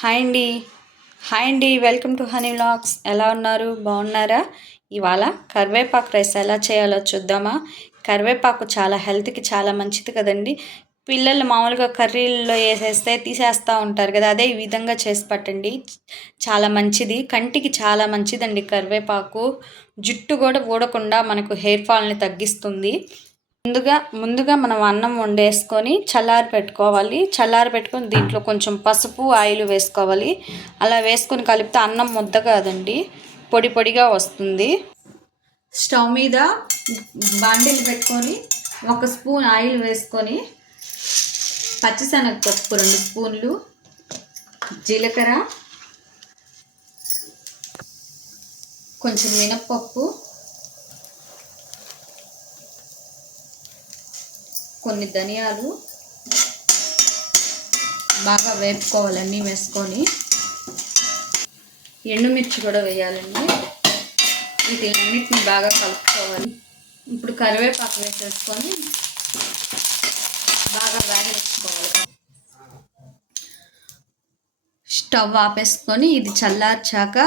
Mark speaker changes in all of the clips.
Speaker 1: Hi అండి. Hi అండి. Welcome to Honey Vlogs. ఎలా ఉన్నారు? బాగున్నారా? ఇవాళ కరివేపాకు రైస్ ఎలా చేయాలో చూద్దామా? కరివేపాకు చాలా హెల్త్కి చాలా మంచిది కదండి. పిల్లలు మామూలుగా కర్రీల్లో వేసేస్తే తీసేస్తూ ఉంటారు కదా అదే ఈ విధంగా చేసి పట్టండి. చాలా మంచిది. కంటికి చాలా మంచిదండి కరివేపాకు. జుట్టు కూడా ఊడకుండా మనకు హెయిర్ ఫాల్ని తగ్గిస్తుంది. ముందుగా ముందుగా మనం అన్నం వండేసుకొని చల్లారి పెట్టుకోవాలి. చల్లారి పెట్టుకొని దీంట్లో కొంచెం పసుపు ఆయిల్ వేసుకోవాలి. అలా వేసుకొని కలిపితే అన్నం ముద్ద కాదండి. పొడి పొడిగా వస్తుంది. స్టవ్ మీద బాండిల్ పెట్టుకొని ఒక స్పూన్ ఆయిల్ వేసుకొని పచ్చిశనగపప్పు రెండు స్పూన్లు జీలకర్ర కొంచెం మినప్పప్పు కొన్ని ధనియాలు బాగా వేపుకోవాలి అన్నీ వేసుకొని. ఎండుమిర్చి కూడా వేయాలండి. వీటిలన్నిటిని బాగా కలుపుకోవాలి. ఇప్పుడు కరివేపాకు వేసేసుకొని బాగా వేగనిచ్చుకోవాలి. స్టవ్ ఆపేసుకొని ఇది చల్లార్చాక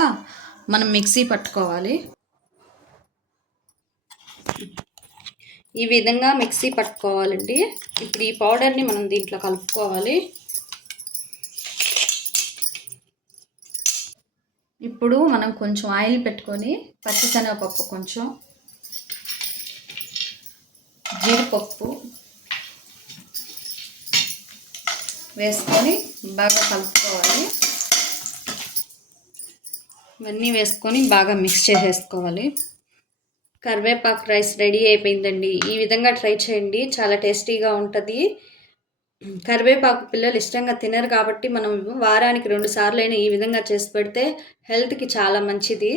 Speaker 1: మనం మిక్సీ పట్టుకోవాలి. ఈ విధంగా మిక్సీ పట్టుకోవాలండి. ఇప్పుడు ఈ పౌడర్ని మనం దీంట్లో కలుపుకోవాలి. ఇప్పుడు మనం కొంచెం ఆయిల్ పెట్టుకొని పచ్చిశనగపప్పు కొంచెం జీడిపప్పు వేసుకొని బాగా కలుపుకోవాలి. ఇవన్నీ వేసుకొని బాగా మిక్స్ చేసేసుకోవాలి. కరివేపాకు రైస్ రెడీ అయిపోయిందండి. ఈ విధంగా ట్రై చేయండి. చాలా టేస్టీగా ఉంటుంది. కరివేపాకు పిల్లలు ఇష్టంగా తినరు కాబట్టి మనం వారానికి రెండు సార్లు అయినా ఈ విధంగా చేసి పెడితే హెల్త్కి చాలా మంచిది.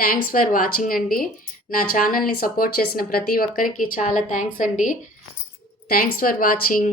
Speaker 1: థ్యాంక్స్ ఫర్ వాచింగ్ అండి. నా ఛానల్ని సపోర్ట్ చేసిన ప్రతి ఒక్కరికి చాలా థ్యాంక్స్ అండి. Thanks for watching.